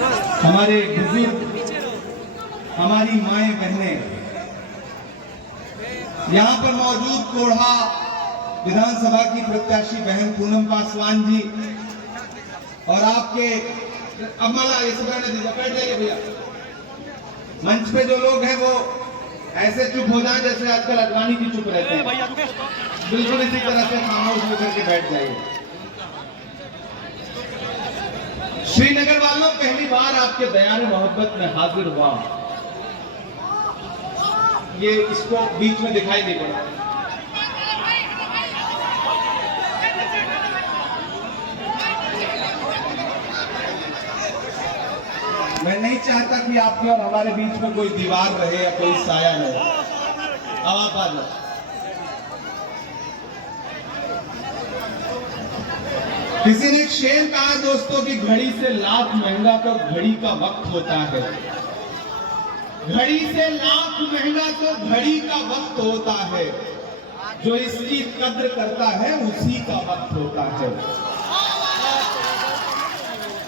हमारे बुजुर्ग, हमारी माएं बहनें, यहाँ पर मौजूद कोढ़ा विधानसभा की प्रत्याशी बहन पूनम पासवान जी और आपके अब माला ये सब बैठ जाइए भैया। मंच पे जो लोग हैं वो ऐसे चुप हो जाएं जैसे आजकल अडवाणी की चुप रहते हैं, बिल्कुल इसी तरह से खामोश होकर के बैठ जाइए। श्रीनगर वालों, पहली बार आपके दयार मोहब्बत में हाजिर हुआ। ये इसको बीच में दिखाई नहीं पड़ा। मैं नहीं चाहता कि आपके और हमारे बीच में कोई दीवार रहे या कोई साया रहे। अब आप आ जाओ। किसी ने शेर कहा दोस्तों कि घड़ी से लाख महंगा तो घड़ी का वक्त होता है। घड़ी से लाख महंगा तो घड़ी का वक्त होता है। जो इसकी कद्र करता है उसी का वक्त होता है।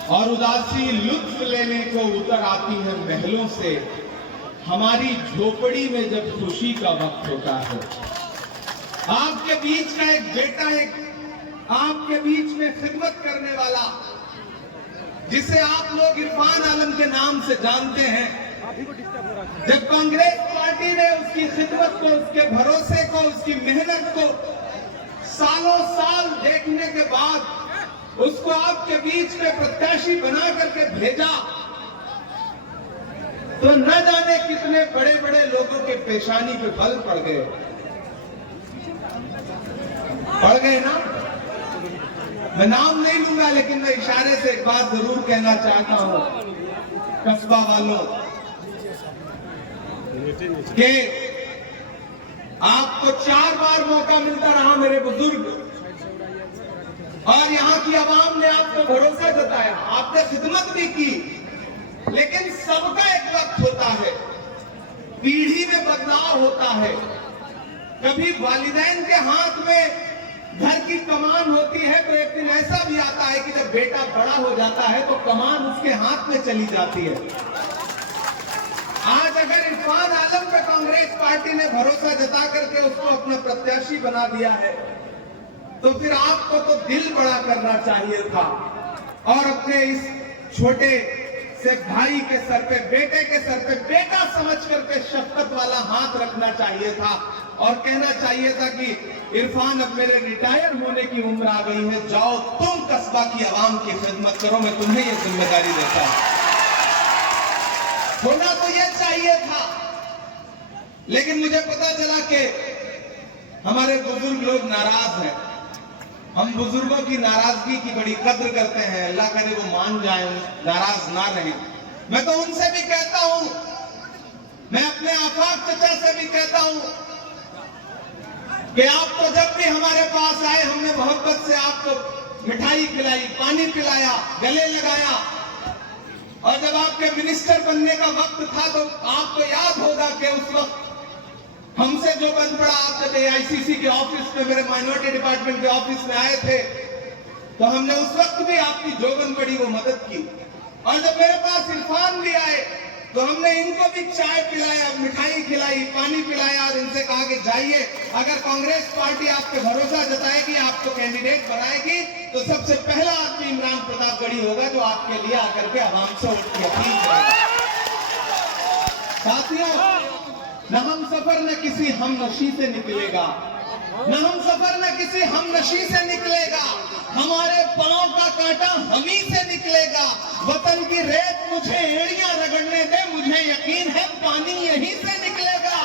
और उदासी लुत्फ लेने को उतर आती है महलों से। हमारी झोपड़ी में जब खुशी का वक्त होता है। आपके बीच का एक बेटा, एक आपके बीच में खिदमत करने वाला, जिसे आप लोग इरफान आलम के नाम से जानते हैं, जब कांग्रेस पार्टी ने उसकी खिदमत को, उसके भरोसे को, उसकी मेहनत को सालों साल देखने के बाद उसको आपके बीच में प्रत्याशी बना करके भेजा, तो न जाने कितने बड़े बड़े लोगों के पेशानी पे बल पड़ गए ना। मैं नाम नहीं लूंगा, लेकिन मैं इशारे से एक बात जरूर कहना चाहता हूं कस्बा वालों कि आपको 4 बार मौका मिलता रहा मेरे बुजुर्ग, और यहाँ की आवाम ने आपको भरोसा जताया, आपने खिदमत भी की, लेकिन सबका एक वक्त होता है, पीढ़ी में बदलाव होता है। कभी वालिदैन के हाथ में घर की कमान होती है, तो एक दिन ऐसा भी आता है कि जब बेटा बड़ा हो जाता है तो कमान उसके हाथ में चली जाती है। आज अगर इरफान आलम पे कांग्रेस पार्टी ने भरोसा जता करके उसको अपना प्रत्याशी बना दिया है, तो फिर आपको तो दिल बड़ा करना चाहिए था और अपने इस छोटे से भाई के सर पे, बेटे के सर पे बेटा समझ करके शफकत वाला हाथ रखना चाहिए था और कहना चाहिए था कि इरफान, अब मेरे रिटायर होने की उम्र आ गई है, जाओ तुम कस्बा की आवाम की खिदमत करो, मैं तुम्हें ये जिम्मेदारी देता हूं। होना तो ये चाहिए था, लेकिन मुझे पता चला कि हमारे बुजुर्ग लोग नाराज हैं। हम बुजुर्गों की नाराजगी की बड़ी कद्र करते हैं, अल्लाह करे वो मान जाए, नाराज ना रहें। मैं तो उनसे भी कहता हूं, मैं अपने आफाक चचा से भी कहता हूं कि आप तो जब भी हमारे पास आए, हमने मोहब्बत से आपको मिठाई खिलाई, पानी पिलाया, गले लगाया, और जब आपके मिनिस्टर बनने का वक्त था तो आपको याद होगा कि उस वक्त हमसे जो बन पड़ा, आप जब AICC के ऑफिस में, मेरे माइनॉरिटी डिपार्टमेंट के ऑफिस में आए थे, तो हमने उस वक्त भी आपकी जो बन पड़ी वो मदद की। और जब मेरे पास इरफान भी आए तो हमने इनको भी चाय पिलाया, मिठाई खिलाई, पानी पिलाया और इनसे कहा कि जाइए, अगर कांग्रेस पार्टी आप पे भरोसा जताएगी, आपको कैंडिडेट बनाएगी, तो सबसे पहला आदमी इमरान प्रतापगढ़ी होगा जो आपके लिए आकर के आवाम से उठ के अपील करेगा। साथियों, न हम सफर न किसी हम नशी से निकलेगा, न हम सफर न किसी हम नशी से निकलेगा, हमारे पांव का कांटा हम ही से निकलेगा। वतन की रेत मुझे एड़ियां रगड़ने दे, मुझे यकीन है पानी यहीं से निकलेगा।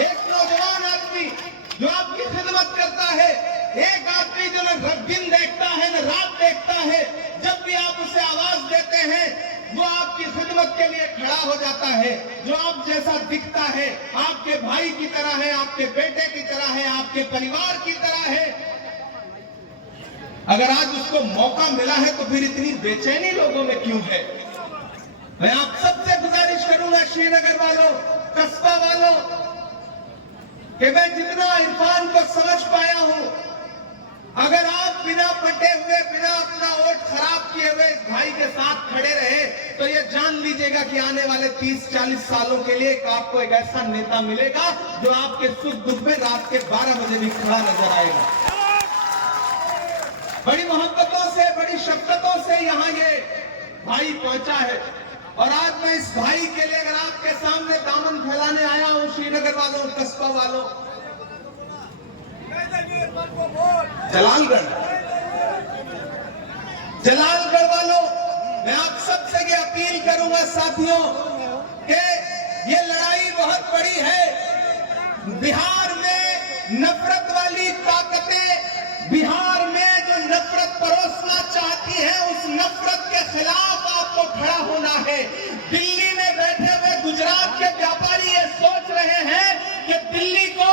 एक नौजवान आदमी जो आपकी खिदमत करता है, एक आदमी जो न दिन देखता है न रात देखता है, जब भी आप उसे आवाज देते हैं वो आपकी खिदमत के लिए खड़ा हो जाता है। जो आप जैसा दिखता है, आपके भाई की तरह है, आपके बेटे की तरह है, आपके परिवार की तरह है, अगर आज उसको मौका मिला है तो फिर इतनी बेचैनी लोगों में क्यों है? मैं आप सबसे गुजारिश करूंगा, श्रीनगर वालों, कस्बा वालों, कि मैं जितना इरफान को समझ पाया हूं, अगर आप बिना पटे हुए, बिना अपना वोट खराब किए हुए इस भाई सोचिएगा कि आने वाले 30-40 सालों के लिए आपको एक ऐसा नेता मिलेगा जो आपके सुख दुख में रात के 12 बजे भी खड़ा नजर आएगा। बड़ी मोहब्बतों से, बड़ी शफकतों से यहाँ ये भाई पहुंचा है। और आज मैं इस भाई के लिए अगर आपके सामने दामन फैलाने आया हूं, श्रीनगर वालों, कस्बा वालों, जलालगढ़ वालों, मैं आप सबसे ये अपील करूंगा साथियों कि ये लड़ाई बहुत बड़ी है। बिहार में नफरत वाली ताकतें, बिहार में जो नफरत परोसना चाहती है, उस नफरत के खिलाफ आपको खड़ा होना है। दिल्ली में बैठे हुए गुजरात के व्यापारी ये सोच रहे हैं कि दिल्ली को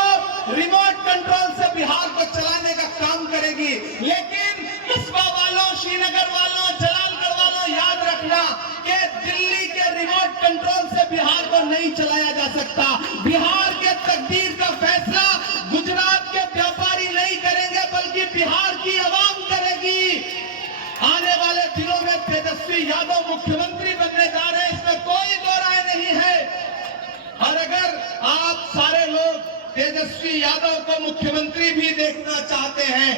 रिमोट कंट्रोल से बिहार को चलाने का काम करेगी, लेकिन कस्बा वालों, श्रीनगर वालों, जलालगढ़ वालों, याद रखना कि दिल्ली के रिमोट कंट्रोल से बिहार को नहीं चलाया जा सकता। बिहार के तकदीर का फैसला गुजरात के व्यापारी नहीं करेंगे, बल्कि बिहार की आवाम करेगी। आने वाले दिनों में तेजस्वी यादव मुख्यमंत्री बनने जा रहे हैं, इसमें कोई दो राय नहीं है। और अगर आप सारे लोग तेजस्वी यादव को मुख्यमंत्री भी देखना चाहते हैं,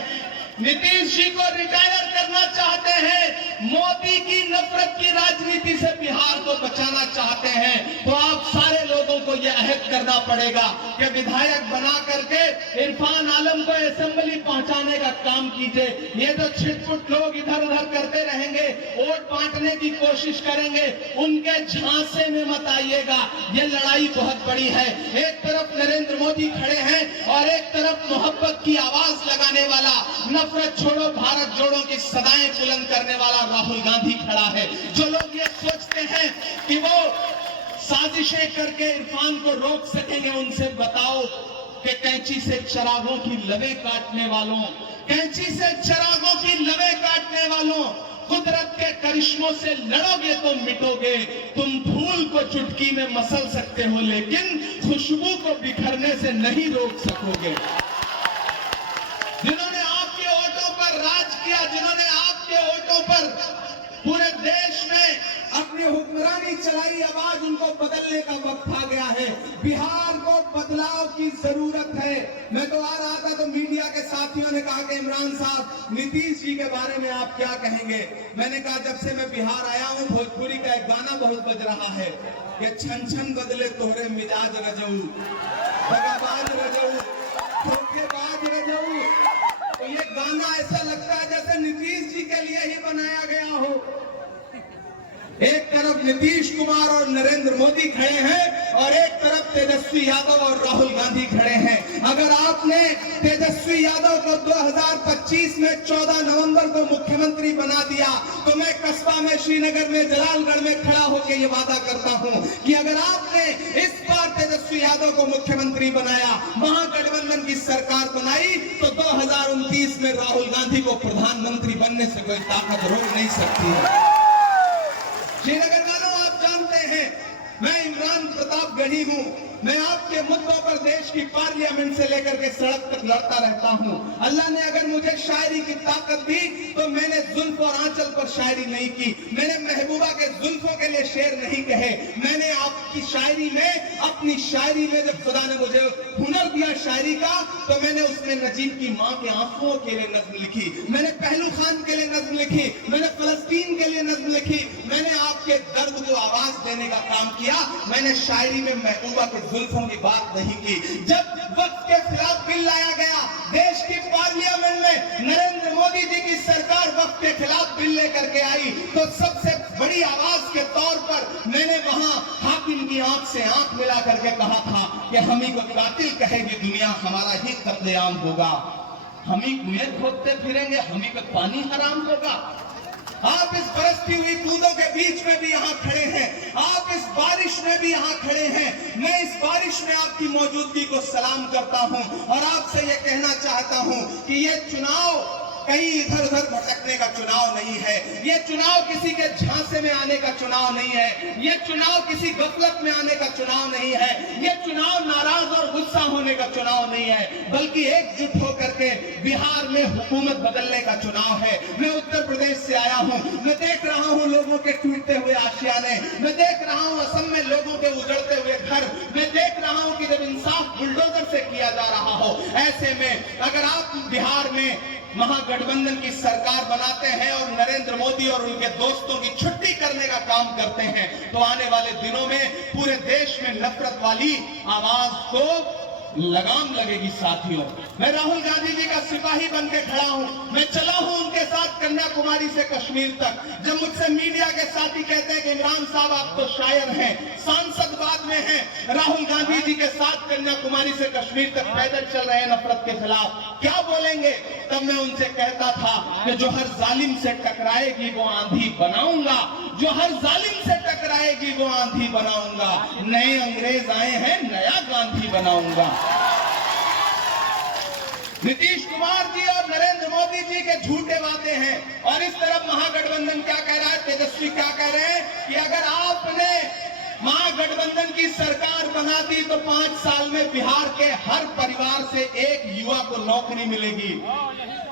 नीतीश जी को रिटायर करना चाहते हैं, मोदी की नफरत की राजनीति से बिहार को बचाना चाहते हैं, तो आप सारे लोगों को यह अहद करना पड़ेगा कि विधायक बना करके इरफान आलम को असेंबली पहुंचाने का काम कीजिए। ये तो छिटपुट लोग इधर उधर करते रहेंगे, वोट बांटने की कोशिश करेंगे, उनके झांसे में मत आइएगा। ये लड़ाई बहुत बड़ी है। एक तरफ नरेंद्र मोदी खड़े हैं और एक तरफ मोहब्बत की आवाज लगाने वाला, नफरत छोड़ो भारत जोड़ो की सदाएं बुलंद करने वाला राहुल गांधी खड़ा है। जो लोग ये सोचते हैं कि वो साजिशें करके इरफान को रोक सकेंगे, उनसे बताओ कि कैंची से चिरागों की लवें काटने वालों, कैंची से चिरागों की लवें काटने वालों, कुदरत के करिश्मों से लड़ोगे तो मिटोगे। तुम फूल को चुटकी में मसल सकते हो, लेकिन खुशबू को बिखरने से नहीं रोक सकोगे। जिन्होंने आपके वोटों पर राज किया, जिन्होंने आपके वोटों पर पूरे देश में अपनी हुक्मरानी चलाई, आवाज उनको बदलने का वक्त आ गया है। बिहार को बदलाव की जरूरत है। मैं तो आ रहा था तो मीडिया के साथियों ने कहा कि इमरान साहब, नीतीश जी के बारे में आप क्या कहेंगे। मैंने कहा जब से मैं बिहार आया हूं, भोजपुरी का एक गाना बहुत बज रहा है कि छन छन बदले तोहरे मिजाज रजऊ, दगाबाज रजऊ, धोखेबाज रजऊ। तो ये गाना ऐसा लगता है जैसे नीतीश जी के लिए ही बनाया गया हो। एक तरफ नीतीश कुमार और नरेंद्र मोदी खड़े हैं और एक तरफ तेजस्वी यादव और राहुल गांधी खड़े हैं। अगर आपने तेजस्वी यादव को 2025 में 14 नवंबर को मुख्यमंत्री बना दिया, तो मैं कस्बा में, श्रीनगर में, जलालगढ़ में खड़ा होकर ये वादा करता हूं कि अगर आपने इस बार तेजस्वी यादव को मुख्यमंत्री बनाया, महागठबंधन की सरकार बनाई, तो 2029 में राहुल गांधी को प्रधानमंत्री बनने से कोई ताकत रोक नहीं सकती है। श्रीनगर वालों, आप जानते हैं मैं इमरान प्रतापगढ़ी हूं। मैं आपके मुद्दों पर देश की पार्लियामेंट से लेकर के सड़क तक लड़ता रहता हूं। अल्लाह ने अगर मुझे शायरी की ताकत दी तो मैंने जुल्फ और आंचल पर शायरी नहीं की, मैंने महबूबा के जुल्फों के लिए शेर नहीं कहे। मैंने आपकी शायरी में, अपनी शायरी में जब खुदा ने मुझे हुनर दिया शायरी का, तो मैंने उसमें नजीब की मां के आंसुओं के लिए नज्म लिखी, मैंने पहलू खान के लिए नज्म लिखी, मैंने फलस्तीन के लिए नज्म लिखी, मैंने आपके दर्द को आवाज देने का काम किया। मैंने शायरी में महबूबा के जुल्फों की बात नहीं की। जब वक्त के खिलाफ बिल लाया गया देश की पार्लियामेंट में, नरेंद्र मोदी जी की सरकार वक्त के खिलाफ बिल लेकर के आई, तो सबसे बड़ी आवाज के तौर पर मैंने वहां हाकिम की आंख से आंख मिला करके कहा था कि हम ही को कातिल कहेगी दुनिया, हमारा ही कत्लेआम होगा, हम ही कुएं खोदते फिरेंगे, हम ही को पानी हराम होगा। आप इस बरसती हुई बूंदों के बीच में भी यहाँ खड़े हैं, आप इस बारिश में भी यहाँ खड़े हैं। मैं इस बारिश में आपकी मौजूदगी को सलाम करता हूँ और आपसे ये कहना चाहता हूँ कि ये चुनाव कहीं इधर उधर भटकने का चुनाव नहीं है। ये चुनाव किसी के झांसे में आने का चुनाव नहीं है। ये चुनाव किसी गफलत में आने का चुनाव नहीं है। ये चुनाव नाराज और गुस्सा होने का चुनाव नहीं है, बल्कि एकजुट होकर के बिहार में हुकूमत बदलने का चुनाव है। मैं उत्तर प्रदेश से आया हूं, मैं देख रहा हूं लोगों के टूटते हुए आशियाने, मैं देख रहा हूं असम में लोगों के उजड़ते हुए घर, मैं देख रहा हूं कि जब इंसाफ बुलडोजर से किया जा रहा हो, ऐसे में अगर आप बिहार में महागठबंधन की सरकार बनाते हैं और नरेंद्र मोदी और उनके दोस्तों की छुट्टी करने का काम करते हैं, तो आने वाले दिनों में पूरे देश में नफरत वाली आवाज को लगाम लगेगी। साथियों, मैं राहुल गांधी जी का सिपाही बन के खड़ा हूं। मैं चला हूं उनके साथ कन्याकुमारी से कश्मीर तक। जब मुझसे मीडिया के साथी कहते हैं कि इमरान साहब आप तो शायर हैं, सांसद बाद में हैं, राहुल गांधी जी के साथ कन्याकुमारी से कश्मीर तक पैदल चल रहे हैं नफरत के खिलाफ, क्या बोलेंगे? तब मैं उनसे कहता था कि जो हर जालिम से टकराएगी वो आंधी बनाऊंगा, जो हर जालिम से टकराएगी वो आंधी बनाऊंगा। नए अंग्रेज आए हैं, नया गांधी बनाऊंगा। नीतीश कुमार जी और नरेंद्र मोदी जी के झूठे वादे हैं, और इस तरफ महागठबंधन क्या कह रहा है, तेजस्वी क्या कह रहे हैं कि अगर आपने महागठबंधन की सरकार बना दी तो 5 साल में बिहार के हर परिवार से एक युवा को नौकरी मिलेगी।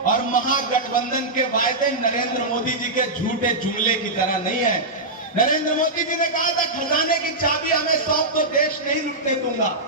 और महागठबंधन के वायदे नरेंद्र मोदी जी के झूठे जुमले की तरह नहीं है। नरेंद्र मोदी जी ने कहा था खजाने की चाबी हमें सौंप दो, देश नहीं लुटने दूंगा।